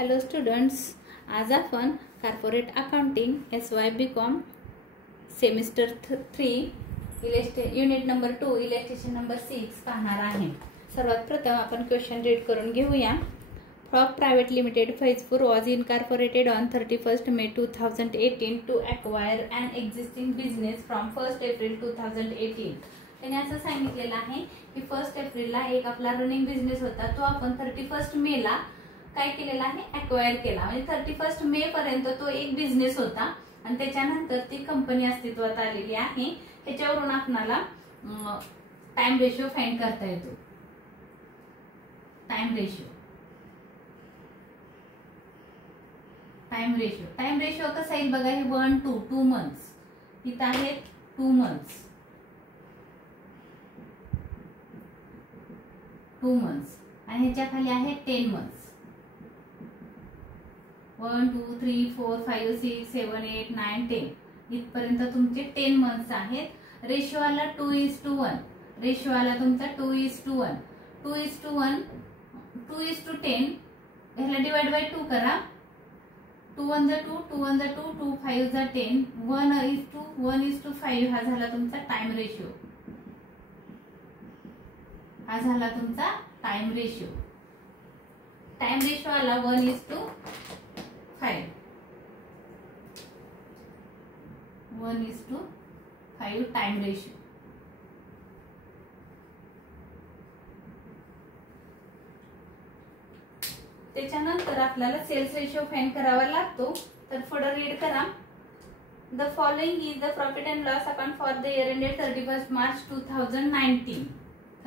Hello students, आज आपण corporate accounting SY BCom semester 3 unit number 2 illustration number 6 पाहणार आहे। सर्वात प्रथम आपण क्वेश्चन रीड करून घेऊया। Frog private limited Faizpur was incorporated on 31 May 2018 to acquire an existing business from 1 April 2018। त्याने असं सांगितलेलं आहे की 1 एप्रिलला एक आपला रनिंग बिझनेस होता, तो आपण 31 मे ला काय केलेला आहे, एक्वायर केला। म्हणजे 31 मे पर्यंत तो एक बिझनेस होता आणि त्याच्यानंतर ती कंपनी अस्तित्वात आलेली आहे। ह्याच्यावरून आपल्याला टाइम रेशियो फाइंड करता येतो। टाइम रेशियो कसा येईल बघा, हे 1 to 2 मंथ्स इथं आहेत 2 मंथ्स आणि ह्याच्या खाली आहे 10 मंथ्स। 1 2 3 4 5 6 7 8 9 10 इथपर्यंत तुमचे 10 मंथ्स आहेत। रेशियो आला 2:1, रेशियो आला तुमचा 2:1, 2:1, 2:10। ह्याला डिवाइड बाय 2 करा, 2 1 जा 2, 2 1 जा 2, 2 5 जा 10, 1:1:5 हा झाला तुमचा टाइम रेशियो। हा झाला तुमचा टाइम रेशियो। टाइम रेशियो आला 1:5, 1:5 टाइम रेशियो। त्याच्यानंतर आपल्याला सेल्स रेशियो फाइंड करावा लागतो। तर पुढे रीड करा, the following is the profit and loss account for the year ended 31 March 2019।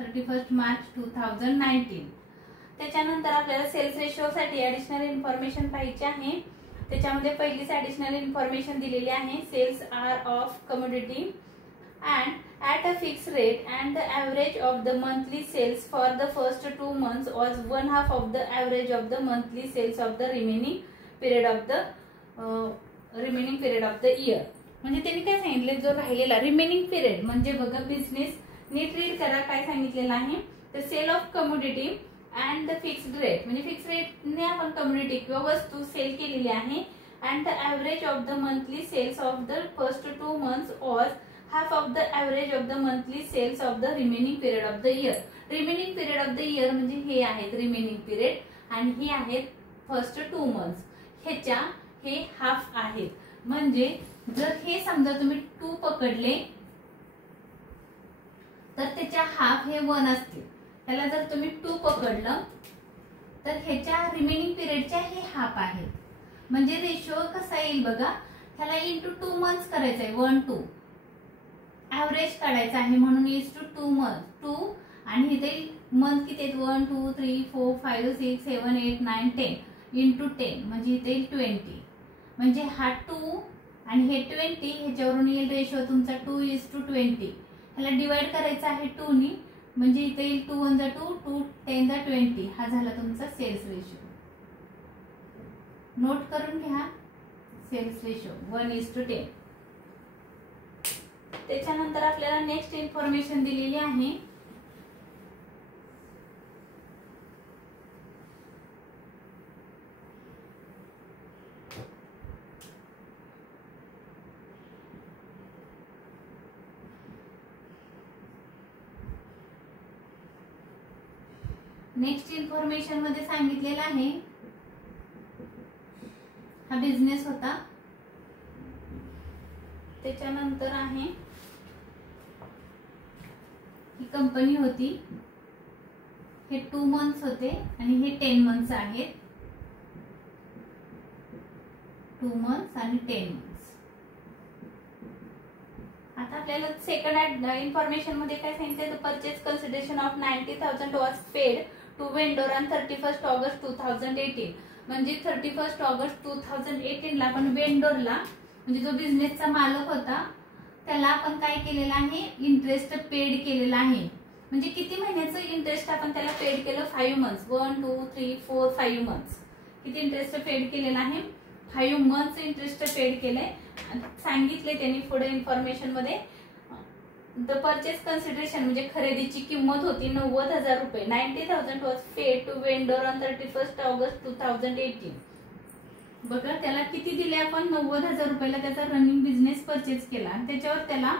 31 March 2019। त्याच्यानंतर आपल्याला सेल्स रेशियो साठी ऍडिशनल इन्फॉर्मेशन पाहिजे आहे। त्याच्यामध्ये पहिलीच ऍडिशनल इन्फॉर्मेशन दिलेली आहे, sales are of commodity and at a fixed rate and the average of the monthly sales for the first 2 months was 1/2 of the average of the monthly sales of the remaining period of the year। म्हणजे त्यांनी काय सांगितले, जो राहिलेला remaining period म्हणजे बघा business नीट read करा काय सांगितलेलं आहे। तर sale of commodity and the fixed rate, म्हणजे फिक्स रेटने आपण कमोडिटी किंवा वस्तू सेल केलेली आहे। And the average of the monthly sales of the first 2 months was half of the average of the monthly sales of the remaining period of the year। remaining period of the year म्हणजे हे आहेत remaining period आणि हे आहेत first 2 months। ह्याच्या हे half आहेत, म्हणजे जर हे समजा तुम्ही 2 पकडले तर त्याच्या हाफ हे 1 असतील। त्याला जर तुम्ही 2 पकडलं तर ह्याच्या रिमेनिंग पिरियडच्या हे हाफ आहेत। म्हणजे रेशियो कसा येईल बघा, ह्याला इंटू 2 मंथ्स करायचं आहे, 1 2 एव्हरेज काढायचा आहे म्हणून इज टू 2 मंथ 2 आणि इथे मंथ किती आहेत 1 2 3 4 5 6 7 8 9 10 इंटू 10 म्हणजे इथे 20। म्हणजे हा 2 आणि हे 20, ह्याच्यावरून येईल रेशियो तुमचा 2:20। ह्याला डिवाइड करायचा आहे 2 नी, म्हणजे इथे येईल 2 1 जा 2, 2 10 जा 20 हा झाला तुमचा सेल्स रेशियो। नोट करून घ्या, सेल्स रेशियो 1:10। त्याच्यानंतर आपल्याला नेक्स्ट इन्फॉर्मेशन दिलेली आहे, नेक्स्ट इन्फॉर्मेशन मध्ये सांगितलेलं आहे हा बिझनेस होता। त्याच्यानंतर आहे ही कंपनी होती, हे 2 मंथ्स होते आणि हे 10 मंथ्स आहेत। 2 मंथ्स आणि 10 मंथ्स। आता आपल्याला सेकंड इन्फॉर्मेशन मध्ये काय सांगितलं, purchase consideration of 90,000 was paid to vendor on 31 August 2018। म्हणजे 31 August 2018 ला आपण वेंडरला, म्हणजे जो बिझनेसचा मालक होता त्याला आपण काय केलेला आहे, इंटरेस्ट पेड केलेला आहे। म्हणजे किती महिन्याचं इंटरेस्ट आपण त्याला पेड केलं, 5 मंथ्स 1 2 3 4 5 मंथ्स। किती इंटरेस्ट पेड केलेला आहे, 5 मंथ्स इंटरेस्ट पेड केलंय। सांगितले त्यांनी पुढे इन्फॉर्मेशन मध्ये द परचेस कन्सिडरेशन म्हणजे खरेदीची किंमत होती 90,000 रुपये. 90,000 was paid to vendor on 31 August 2018. बघा त्याला किती दिले आपण, 90,000 रुपयाला त्याचा रनिंग बिझनेस परचेस केला आणि त्याच्यावर त्याला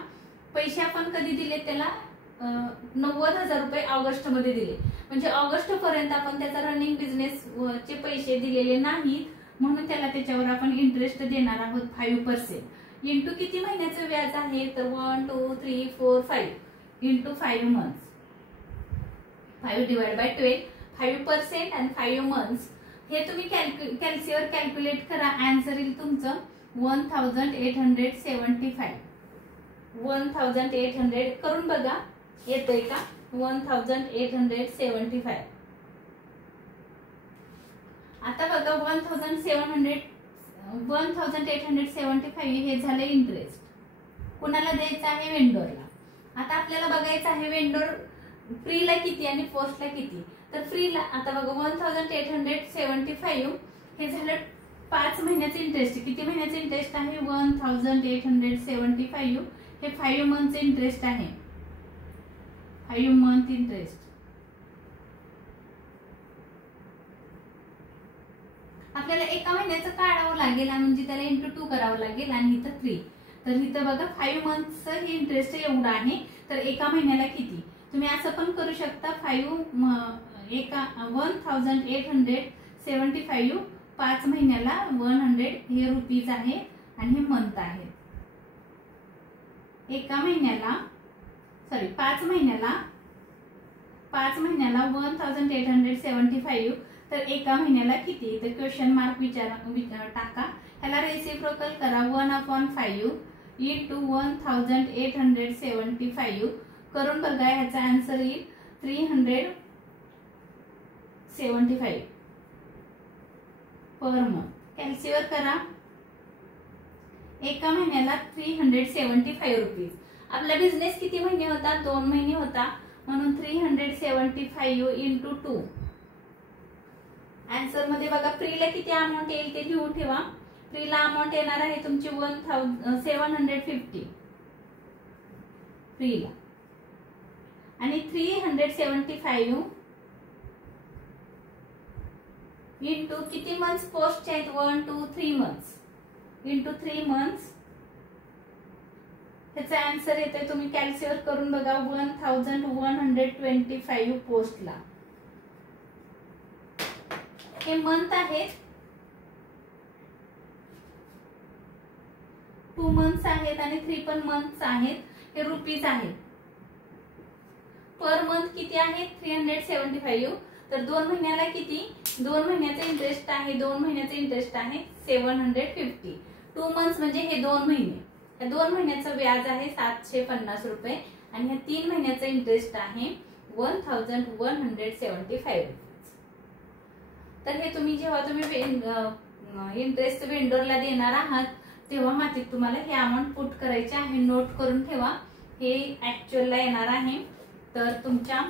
पैसे आपण कधी दिले, त्याला 90,000 रुपये ऑगस्ट मध्ये दिले. म्हणजे ऑगस्ट पर्यंत आपण त्याचा रनिंग बिझनेस चे पैसे दिलेले नाहीत, म्हणून त्याला त्याच्यावर आपण इंटरेस्ट देणार आहोत 5%. इंटू किती महिन्याचं व्याज आहे, तर 1 2 3 4 5 इंटू 5 मंथ्स. 5 डिवाइड बाय 12, 5% आणि 5 मंथ्स. हे तुम्ही कॅल्सीवर कॅल्क्युलेट करा. आन्सर येईल तुमचं 1875. 1800 करून बघा येतंय का, 1875. आता बघा 1875 हे झालं इंटरेस्ट. कुणाला द्यायचं आहे, वेंडरला. आता आपल्याला बघायचं आहे वेंडर फ्रीला किती आणि पोस्टला किती. तर फ्रीला आता बघा 1875 हे झालं 5 महिन्याचं इंटरेस्ट. किती महिन्याचं इंटरेस्ट आहे, 1875 हे 5 मंथचं इंटरेस्ट आहे. 5 मंथ इंटरेस्ट. आपल्याला एका महिन्याचं काढावं लागेल म्हणजे त्याला इंटू 2 करावं लागेल आणि इथं 3. तर इथं बघा 5 मंथचं हे इंटरेस्ट एवढं आहे. तर एका महिन्याला किती, तुम्ही असं पण करू शकता. 1875 5 महिन्याला 100 हे रुपीज आहे आणि हे मंथ आहे. एका महिन्याला 5 महिन्याला 1875. तर एका महिन्याला किती, तर क्वेश्चन मार्क विचार टाका. त्याला रेसिप्रोकल करा. 1/5 इंटू 1875 करून बघा. ह्याचा आन्सर येईल 375 पर मंथ. कॅल्सीवर करा. एका महिन्याला 375 रुपीज. आपला बिझनेस किती महिने होता, 2 महिने होता, म्हणून 375 इंटू 2. आन्सर मध्ये बघा फ्रीला किती अमाऊंट येईल ते लिहून ठेवा. फ्रीला अमाऊंट येणार आहे तुमची 1750 फ्रीला. आणि 375 इंटू किती मंथ्स पोस्ट आहेत, 1 2 3 मंथ्स इंटू 3 मंथ्स. त्याचा आन्सर येते, तुम्ही कॅल्क्युलेट करून बघा, 1125 पोस्टला. हे मंथ आहेत, 2 मंथ्स आहेत आणि 3 पण मंथ्स आहेत. हे रुपीज आहेत. पर मंथ किती आहे, 375. तर 2 महिन्याला किती, 2 महिन्याचा इंटरेस्ट आहे, 2 महिन्याचा इंटरेस्ट आहे 750. 2 मंथ्स म्हणजे हे 2 महिने. या 2 महिन्याचं व्याज आहे 750 रुपये आणि ह्या 3 महिन्याचा इंटरेस्ट आहे 1175. तर हे तुम्ही जेव्हा तुम्ही इंटरेस्ट वेंडरला देणार आहात तेव्हा मातीत तुम्हाला हे अमाऊंट पुट करायचे आहे. नोट करून ठेवा, हे ऍक्च्युअलला येणार आहे. तर तुमच्या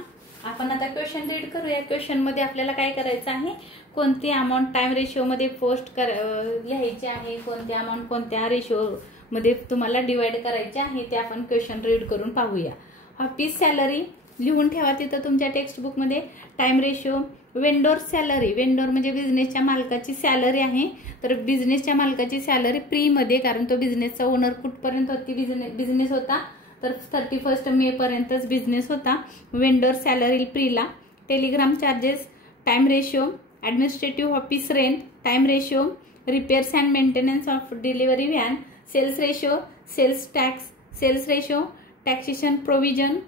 आपण आता क्वेश्चन रीड करूया. क्वेश्चन मध्ये आपल्याला काय करायचं आहे, कोणती अमाऊंट टाइम रेशिओ मध्ये पोस्ट लिहायची आहे, कोणती अमाऊंट कोणत्या रेशिओ मध्ये तुम्हाला डिवाइड करायचे आहे ते आपण क्वेश्चन रीड करून पाहूया. ऑफिस सॅलरी लिहून ठेवा तिथं तुमच्या टेक्स्ट बुक मध्ये. Time ratio, vendor salary, vendor म्हणजे बिझनेसच्या मालकाची सॅलरी आहे. तर बिझनेसच्या मालकाची सॅलरी प्री मध्ये, कारण तो बिझनेसचा ओनर कुठपर्यंत होती, बिझनेस होता तर 31 मे पर्यंतच बिझनेस होता. वेंडर सॅलरी प्रीला. Telegram charges, time ratio, administrative office rent, time ratio, repairs and maintenance of delivery van, sales ratio, sales tax, sales ratio, taxation provision,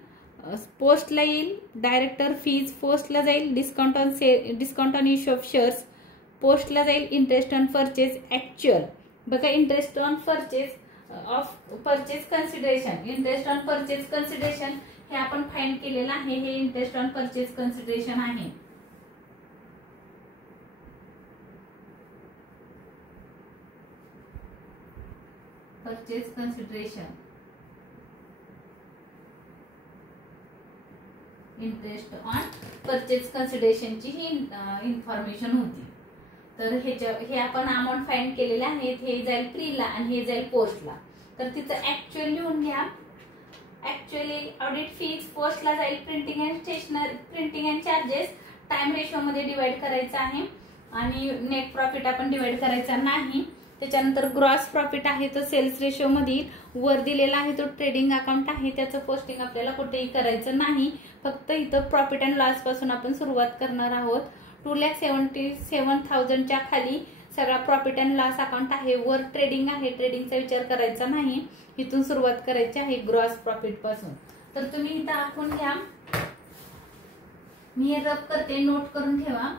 पोस्टला येईल डायरेक्टर फीज, पोस्टला जाईल discount on issue of shares, पोस्टला जाईल interest on purchase actual. बघा interest on purchase of purchase consideration, interest on purchase consideration हे आपण find केलेलं आहे. हे इंटरेस्ट ऑन परचेस कन्सिडरेशन आहे. Purchase consideration, interest on purchase कन्सिडरेशनची ही इन्फॉर्मेशन होती. तर हे आपण अमाऊंट फाइंड केलेले आहेत. हे जाईल प्रीला आणि हे जाईल पोस्टला. तर तिचं ऍक्च्युअल लिहून घ्या. ऍक्च्युअली ऑडिट फीज, पोस्टला जाईल, printing and stationery, printing and charges time ratio मध्ये डिवाइड करायचं आहे आणि नेट प्रॉफिट आपण डिवाइड करायचा नाही. त्याच्यानंतर ग्रॉस प्रॉफिट आहे तो सेल्स रेशो मधील वर दिलेला आहे, तो ट्रेडिंग अकाउंट आहे, त्याचं पोस्टिंग आपल्याला कुठेही करायचं नाही. फक्त इथं प्रॉफिट अँड लॉस पासून आपण सुरुवात करणार आहोत. 2,77,000 च्या खाली सगळा प्रॉफिट अँड लॉस अकाउंट आहे, वर ट्रेडिंग आहे, ट्रेडिंगचा विचार करायचा नाही. इथून सुरुवात करायची आहे ग्रॉस प्रॉफिट पासून. तर तुम्ही इथं आखून घ्या, मी हे रफ करते, नोट करून ठेवा.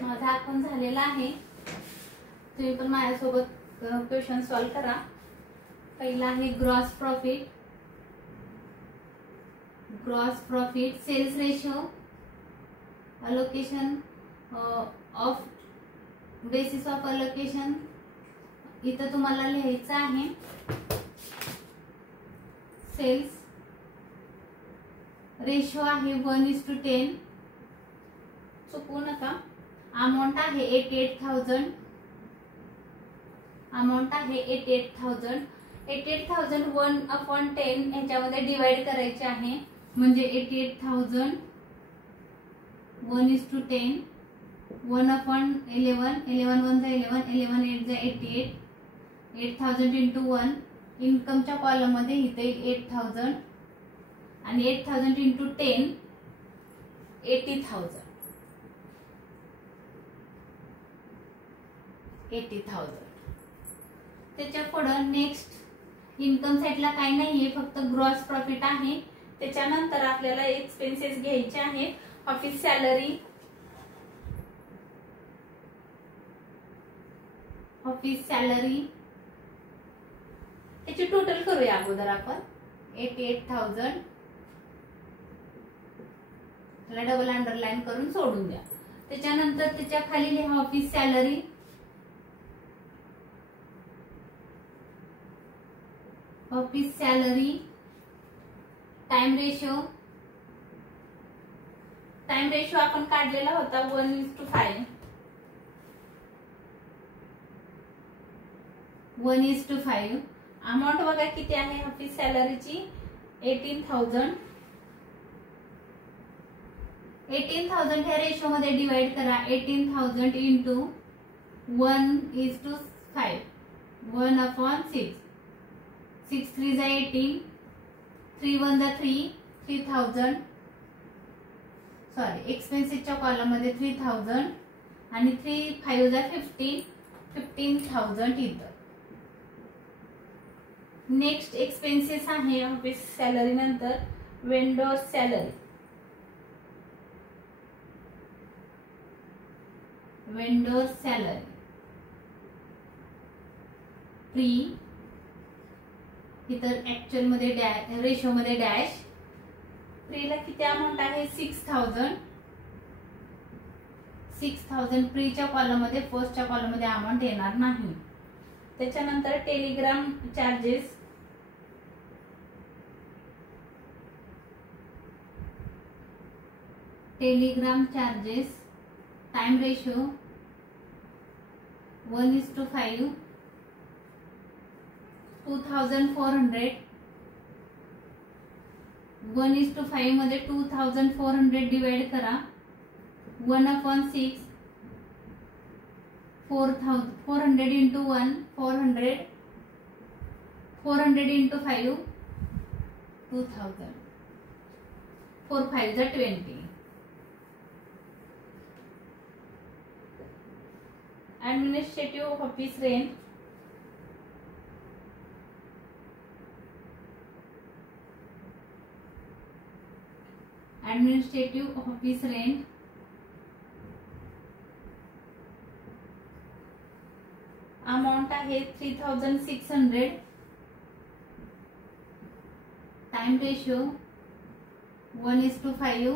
माझा आखून झालेला आहे, तुम्ही पण माझ्यासोबत क्वेश्चन सॉल्व करा. पहिला आहे gross profit. Gross profit sales ratio allocation of basis of allocation. इथं तुम्हाला लिहायचं आहे सेल्स रेशो आहे 1:10. चुकवू नका. अमाऊंट आहे 88,000. अमाऊंट आहे 88,000. 88,000 1/10 ह्याच्यामध्ये डिवाइड करायचे आहे, म्हणजे 88,000 1:10. 1/11. 11 1 11, 11 8 88. 8,000 into 1. इन्कमच्या कॉलम मध्ये इथे 8,000 आणि 8,000 into 10 80,000. 80,000. त्याच्या पुढे नेक्स्ट इन्कम साइडला काही नाहीये, फक्त ग्रॉस प्रॉफिट आहे. त्याच्यानंतर आपल्याला एक्सपेन्सेस घ्यायचे आहेत. ऑफिस सॅलरी, ऑफिस सॅलरी याची टोटल करूया अगोदर आपण. 88,000 त्याला डबल अंडरलाइन करून सोडून द्या. त्याच्यानंतर त्याच्या खाली लिहा office salary. Office salary time ratio. Time ratio आपण काढलेला होता 1:5. 1:5. अमाऊंट बघा किती आहे ऑफिस सॅलरीची 18,000. 18,000 ह्या रेशो मध्ये डिवाइड करा. 18,000 into 1:5. 1/6. 6 3 जा 18. 3 1 जा 3. 3,000. सॉरी, एक्सपेन्सेसच्या कॉलम मध्ये 3,000 आणि 3 5 जा 15. 15,000 इथं. नेक्स्ट एक्सपेन्सेस आहे ऑफिस सॅलरी नंतर vendor salary. Vendor salary pre, इतर ऍक्च्युअल मध्ये रेशो मध्ये डॅश. प्रीला किती अमाऊंट आहे 6,000. 6,000 प्रीच्या कॉलम मध्ये, फर्स्टच्या कॉलम मध्ये अमाऊंट येणार नाही. त्याच्यानंतर Telegram charges. Telegram charges time ratio 1:5. 2,400. 1:5 मध्ये 2,400 डिवाइड करा. 1/6. 400 into 1 400. 400 into 5 2,000. 4 5 जा 20. Administrative office rent. Administrative office rent amount आहे 3,600. टाइम रेशियो 1:5,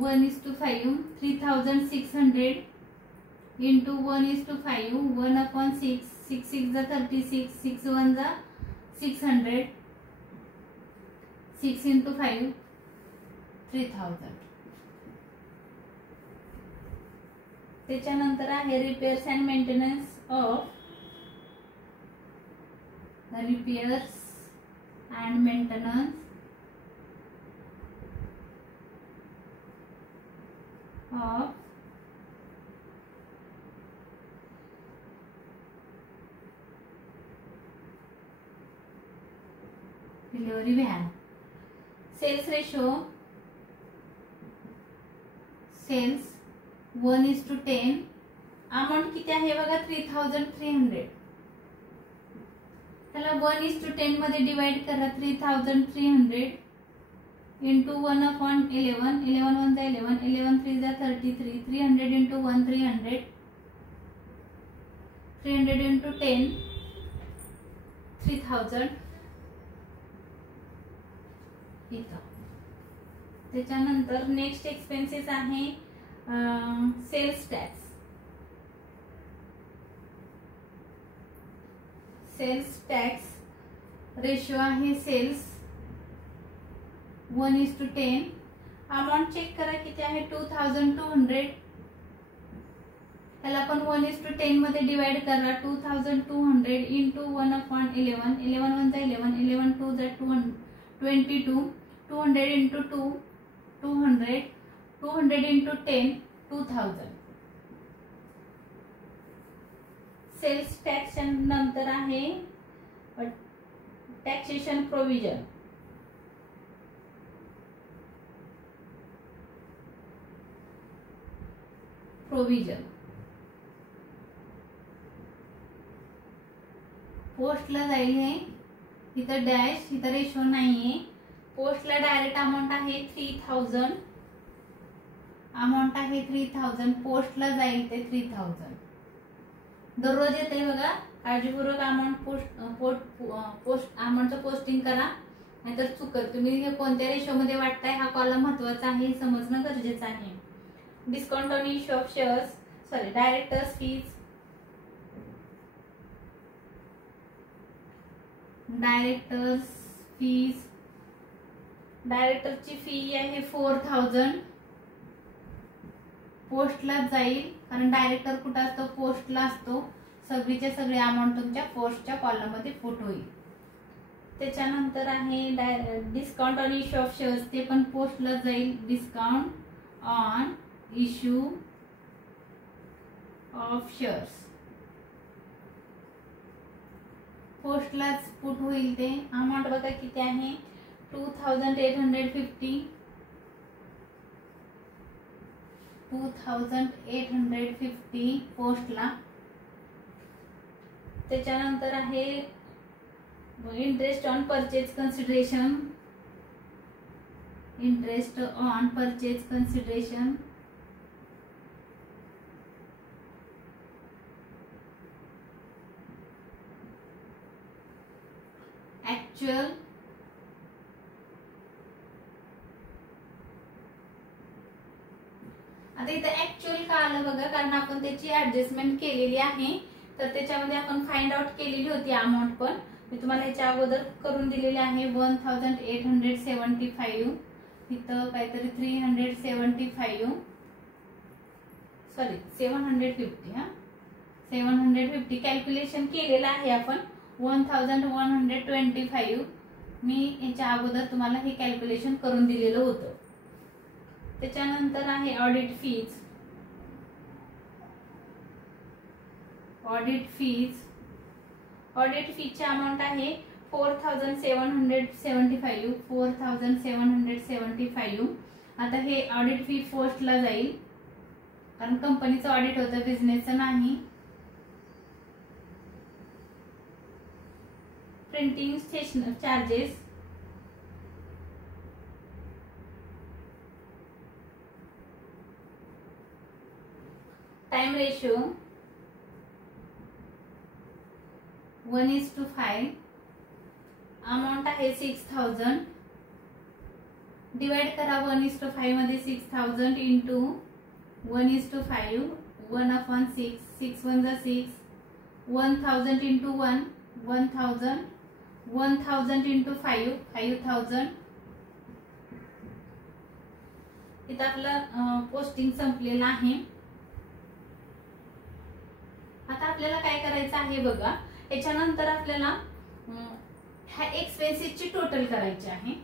1:5, 3600 into 1:5, 1/6, 6 6 जा 36, 6 1 जा 600, 6 into 5, 3000. त्याच्यानंतर आहे repairs and maintenance of repairs and maintenance of delivery van. Sales ratio, sales 1:10. Amount किती आहे बघा 3300. त्याला 1:10 मध्ये डिवाइड करा. 3300 इंटू 1/11, 11 1 जा 11, 11 3 जा 33, 300 इंटू 1 300, 300 इंटू 10 3000. त्याच्यानंतर नेक्स्ट एक्सपेन्सेस आहे sales tax. Sales tax ratio आहे सेल्स 1:10. अमाऊंट चेक करा किती आहे 2200. त्याला आपण 1:10 मध्ये डिवाइड करा. 2200 इंटू 1/11, 11 1 जा 11, 11 2 जा 22, 200 इंटू 2 200, 200 इंटू 10 2000. सेल्स टॅक्स नंतर आहे टॅक्सेशन प्रोव्हिजन. पोस्टला जाईल हे. इथं डॅश, इथं रेशो नाहीये. पोस्टला डायरेक्ट अमाऊंट आहे 3000. अमाऊंट आहे 3000. पोस्टला जाईल ते 3000. दररोज येते बघा. काळजीपूर्वक अमाऊंट पोस्ट अमाऊंटचं पोस्टिंग करा, नाहीतर चुकत. तुम्ही हे कोणत्या रेशो मध्ये वाटताय हा कॉलम महत्वाचा आहे, हे समजणं गरजेचं आहे. Discount on issue of shares, directors fees. डायरेक्टरची फी आहे 4000. पोस्टला जाईल, कारण डायरेक्टर कुठं असतो पोस्टला असतो. सगळीच्या सगळी अमाऊंट तुमच्या पोस्टच्या कॉलम मध्ये फुट होईल. त्याच्यानंतर आहे discount on issue of shares, ते पण पोस्टला जाईल. Discount on issue of shares पोस्टलाच फुट होईल. ते अमाऊंट बघा किती आहे 2850, 2850 पोस्टला. त्याच्यानंतर आहे interest on purchase consideration. Interest on purchase consideration actual आता इथे ऍक्च्युअल का आलं बघा, कारण आपण त्याची ऍडजस्टमेंट केलेली आहे. तर त्याच्यामध्ये आपण फाइंड आउट केलेली होती अमाऊंट, पण मी तुम्हाला ह्याच्या अगोदर करून दिलेली आहे 1875. इथं काहीतरी 375 750 हा 750 कॅल्क्युलेशन केलेलं आहे आपण. 1125 मी ह्याच्या अगोदर तुम्हाला हे कॅल्क्युलेशन करून दिलेलं होतं. त्याच्यानंतर आहे ऑडिट फीज. ऑडिट फीची अमाऊंट आहे 4775. 4775. आता हे ऑडिट फी पोस्टला जाईल, कारण कंपनीचं ऑडिट होतं, बिझनेसचं नाही. Printing stationery charges, time ratio 1:5. Amount आहे 6000, डिवाइड करा 1:5 मध्ये 6000 इंटू 1:5, 1/6, 6 1 जा 6, 1000 इंटू 1 1000, 1000 इंटू 5 5000. इथं आपलं पोस्टिंग संपलेलं आहे. आता आपल्याला काय करायचं आहे बघा, याच्यानंतर आपल्याला ह्या एक्सपेन्सेसची टोटल करायची आहे.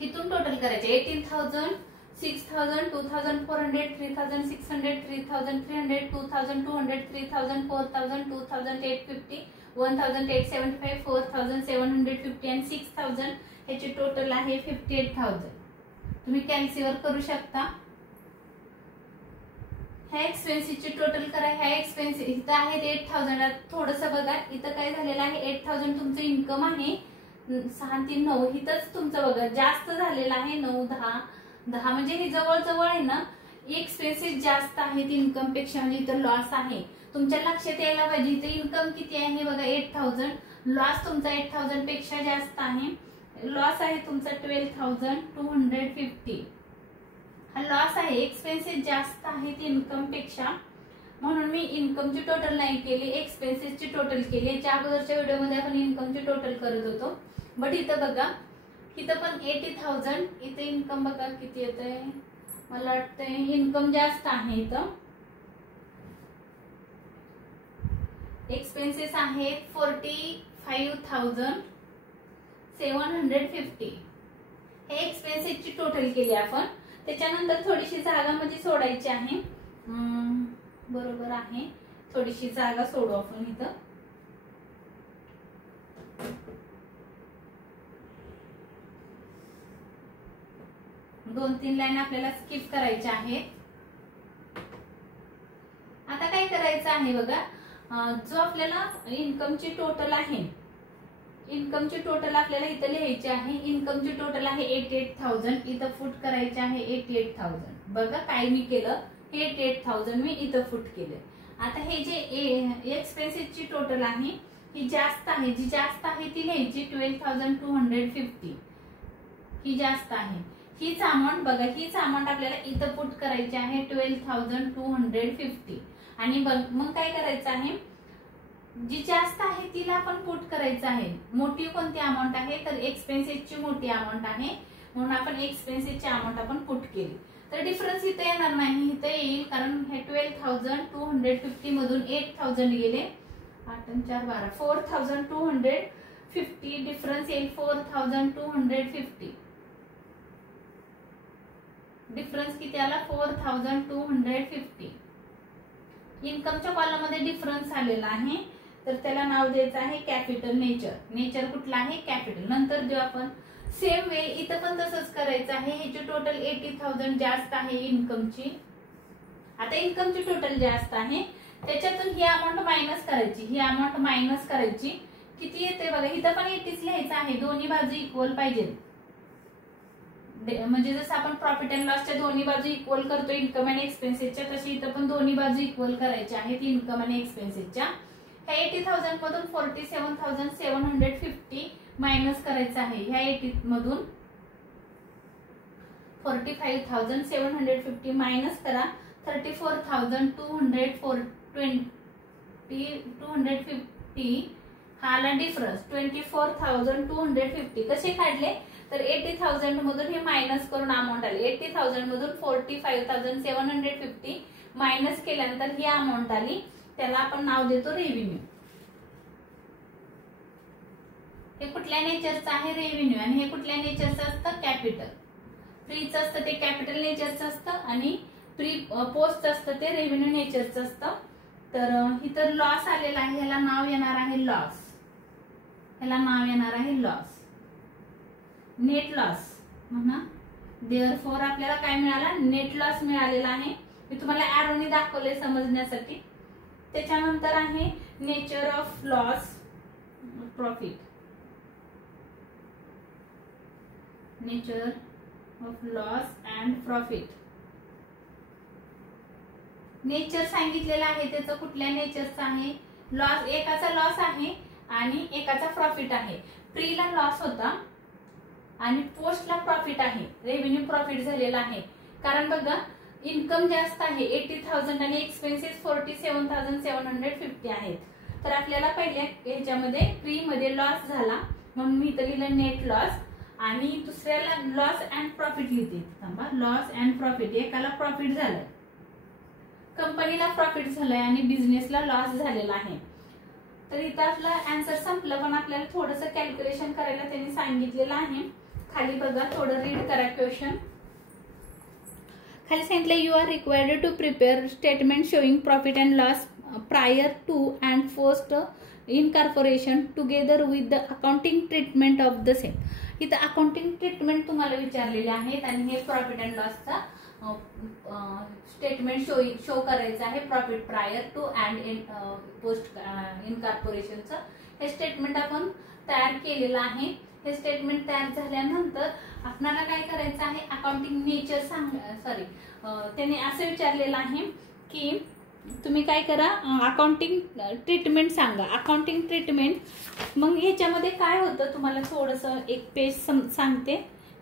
इथून टोटल करायचे 18,000, 6,000, 2,400, 3,600, 3,300, 2,200, 3,000, 4,000, 2,850, 1,875, 4,750 आणि 6,000. ह्याची टोटल आहे 58,000. तुम्ही कॅल्सीवर करू शकता. ह्या एक्सपेन्सेसची टोटल करा. ह्या एक्सपेन्सेस इथं आहेत 8,000. थोडस बघा, इथं काय झालेलं आहे 8,000 तुमचं इन्कम आहे. 6 3 9 इथंच तुमचं बघा जास्त झालेलं आहे. 9 10 म्हणजे हे जवळजवळ आहे ना. एक्सपेन्सेस जास्त आहेत इन्कम पेक्षा, म्हणजे इथं लॉस आहे. तुमच्या लक्षात यायला पाहिजे इथं इन्कम किती आहे बघा 8,000, लॉस तुमचा 8,000 पेक्षा जास्त आहे. लॉस आहे तुमचा 12,250. हा लॉस आहे. एक्सपेन्सेस जास्त आहेत इन्कम पेक्षा, म्हणून मी इन्कमची टोटल नाही केली, एक्सपेन्सेसची टोटल केली. याच्या अगोदरच्या व्हिडिओमध्ये आपण इन्कमची टोटल करत होतो. बट इथं बघा, इथं पण 80,000. इथे इन्कम बघा किती येत आहे. मला वाटतंय इन्कम जास्त आहे. इथं एक्सपेन्सेस आहे 45,750. हे एक्सपेन्सेसची टोटल केली आपण. त्याच्यानंतर थोडीशी जागा म्हणजे सोडायची आहे. बरोबर आहे, थोडीशी जागा सोडू आपण इथं. दोन तीन लाईन आपल्याला स्किप करायच्या आहेत. आता काय करायचं आहे बघा, जो आपल्याला इन्कमची टोटल आहे, इन्कमची टोटल आपल्याला इथं लिहायची आहे. इन्कमची टोटल आहे 88,000. इथं फुट करायचे आहे 88,000. बघा काय मी केलं, 88,000 मी इथं फुट केले. आता हे जे एक्सपेन्सेसची टोटल आहे ही जास्त आहे, जी जास्त आहे ती लिहायची 12,250. ही जास्त आहे. हीच अमाऊंट बघा, हीच अमाऊंट आपल्याला इथं पुट करायची आहे 12,250. आणि मग काय करायचं आहे, जी जास्त आहे तिला आपण पुट करायचं आहे. मोठी कोणती अमाऊंट आहे तर एक्सपेन्सेसची मोठी अमाऊंट आहे, म्हणून आपण एक्सपेन्सेसची अमाऊंट आपण पुट केली. तर डिफरन्स इथे येणार नाही, इथे येईल, कारण हे 12,250 मधून 8,000 गेले. 8 आणि 4 12, 4,250 डिफरन्स येईल. 4,250 डिफरन्स किती आला 4,250. इन्कमच्या कॉलम मध्ये डिफरन्स आलेला आहे, तर त्याला नाव द्यायचं आहे कॅपिटल. नेचर कुठला आहे कॅपिटल. नंतर जो आपण सेम वे इथं पण तसंच करायचं आहे. ह्याची टोटल 80,000 जास्त आहे इन्कमची. आता इन्कमची टोटल जास्त आहे, त्याच्यातून ही अमाऊंट मायनस करायची. ही अमाऊंट मायनस करायची किती येते बघा, इथं पण 80च लिहायचं आहे. दोन्ही बाजू इक्वल पाहिजे. म्हणजे जसं आपण प्रॉफिट अँड लॉसच्या दोन्ही बाजू इक्वल करतो इन्कम आणि एक्सपेन्सेसच्या, तशी इथं पण दोन्ही बाजू इक्वल करायच्या आहेत इन्कम आणि एक्सपेन्सेसच्या. ह्या 80,000 मधून 47,750 मायनस करायचं आहे. ह्या 80 मधून 45,750 मायनस करा. 34,250 हा आला डिफरन्स. 24,250 कसे काढले तर 80,000 मधून हे मायनस करून अमाऊंट आली. 80,000 मधून 45,750 मायनस केल्यानंतर ही अमाऊंट आली. त्याला आपण नाव देतो रेव्हेन्यू. हे कुठल्या नेचरचं आहे रेव्हेन्यू, आणि हे कुठल्या नेचरचं असतं कॅपिटल. प्रीचं असतं ते कॅपिटल नेचरचं असतं, आणि प्री पोस्ट असतं ते रेव्हेन्यू नेचरचं असतं. तर इथं लॉस आलेला आहे, ह्याला नाव येणार आहे लॉस. ह्याला नाव येणार आहे लॉस, नेट लॉस म्हणा. देअरफॉर आपल्याला काय मिळाला, नेट लॉस मिळालेला आहे. मी तुम्हाला एरोने दाखवले समजण्यासाठी. त्याच्यानंतर आहे nature of loss profit. Nature of loss and profit. Nature सांगितलेलं आहे त्याचं कुठल्या नेचरचं आहे. लॉस, एकाचा लॉस आहे आणि एकाचा प्रॉफिट आहे. प्रीला लॉस होता आणि पोस्टला प्रॉफिट आहे, रेव्हेन्यू प्रॉफिट झालेला आहे. कारण बघा इन्कम जास्त आहे 80,000 आणि एक्सपेन्सेस 47,750 आहेत. तर आपल्याला पहिल्या ह्याच्यामध्ये प्री मध्ये लॉस झाला म्हणून मी इथं लिहिलं नेट लॉस आणि दुसऱ्याला लॉस अँड प्रॉफिट लिहिते. थांबा, लॉस अँड प्रॉफिट. एकाला प्रॉफिट झालंय, कंपनीला प्रॉफिट झालंय आणि बिझनेसला लॉस झालेला आहे. तर इथं आपलं आन्सर संपलं, पण आपल्याला थोडंसं कॅल्क्युलेशन करायला त्यांनी सांगितलेलं आहे. खाली बघा, थोडं रीड करा क्वेश्चन. खाली सांगितलं you are required to prepare statement showing profit and loss prior to and post incorporation together with the accounting treatment of the same. इथं अकाउंटिंग ट्रीटमेंट तुम्हाला विचारलेले आहेत आणि हे प्रॉफिट अँड लॉसचा स्टेटमेंट शो करायचं आहे. Profit prior to and post इनकॉर्पोरेशनचं हे स्टेटमेंट आपण तयार केलेलं आहे. हे स्टेटमेंट तयार झाल्यानंतर आपल्याला काय करायचं आहे, अकाउंटिंग नेचर त्याने असं विचारलेलं आहे की तुम्ही काय करा, अकाउंटिंग ट्रीटमेंट सांगा. अकाउंटिंग ट्रीटमेंट मग ह्याच्यामध्ये काय होतं तुम्हाला थोडंसं एक पेज सांगते.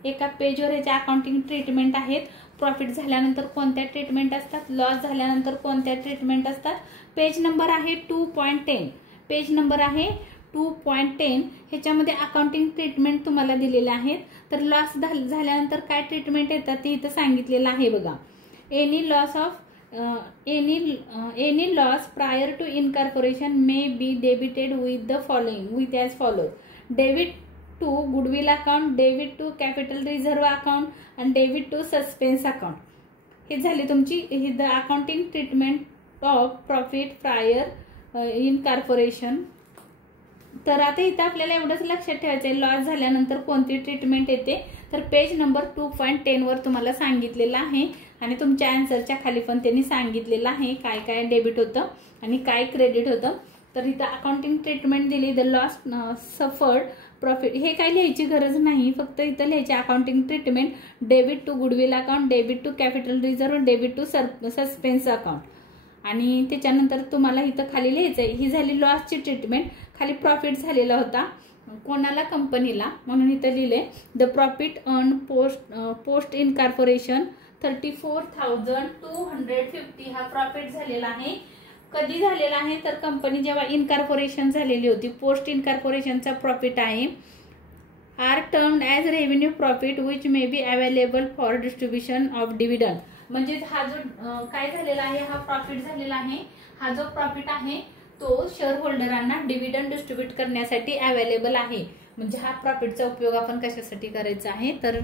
एका पेजवर ह्याच्या अकाउंटिंग ट्रीटमेंट आहेत. प्रॉफिट झाल्यानंतर कोणत्या ट्रीटमेंट असतात, लॉस झाल्यानंतर कोणत्या ट्रीटमेंट असतात. पेज नंबर आहे 2.10. पेज नंबर आहे 2.10. ह्याच्यामध्ये अकाउंटिंग ट्रीटमेंट तुम्हाला दिलेले आहेत. तर लॉस झाल्यानंतर काय ट्रीटमेंट येतात ते इथं सांगितलेलं आहे बघा. Any loss of any loss prior to incorporation may be debited with as follows: debit to goodwill account, debit to capital reserve account and debit to suspense account. हे झाली तुमची the accounting treatment of profit prior incorporation. तर आता इथं आपल्याला एवढंच लक्षात ठेवायचं आहे लॉस झाल्यानंतर कोणती ट्रीटमेंट येते. तर पेज नंबर 2.10 वर तुम्हाला सांगितलेलं आहे आणि तुमच्या आन्सरच्या खाली पण त्यांनी सांगितलेलं आहे काय काय डेबिट होतं आणि काय क्रेडिट होतं. तर इथं अकाउंटिंग ट्रीटमेंट दिली द लॉस सफर्ड प्रॉफिट. हे काय लिहायची गरज नाही, फक्त इथं लिहायचे accounting treatment debit to goodwill account, debit to capital reserve, debit to suspense account. आणि त्याच्यानंतर तुम्हाला इथं खाली लिहायचं आहे. ही झाली लॉसची ट्रीटमेंट. खाली प्रॉफिट झालेला होता कोणाला, कंपनीला, म्हणून इथं लिहिले the profit earn post incorporation 34,250. हा प्रॉफिट झालेला आहे. कधी झालेला आहे तर कंपनी जेव्हा इनकॉर्पोरेशन झालेली होती. पोस्ट इनकॉर्पोरेशनचा प्रॉफिट आहे. Are termed as revenue profit which may be available for distribution of dividend. म्हणजे हा जो काय झालेला आहे, हा प्रॉफिट झालेला आहे. हा जो प्रॉफिट आहे तो शेअर होल्डरांना डिव्हिडंड डिस्ट्रीब्यूट करण्यासाठी अवेलेबल आहे. म्हणजे हा प्रॉफिटचा उपयोग आपण कशासाठी करायचा आहे तर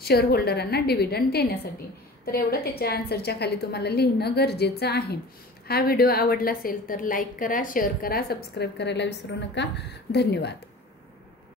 शेअर होल्डरांना डिव्हिडंड देण्यासाठी. तर एवढं त्याच्या आन्सरच्या खाली तुम्हाला लिहिणं गरजेचं आहे. हा व्हिडिओ आवडला असेल तर लाईक करा, शेअर करा, सबस्क्राईब करायला विसरू नका. धन्यवाद.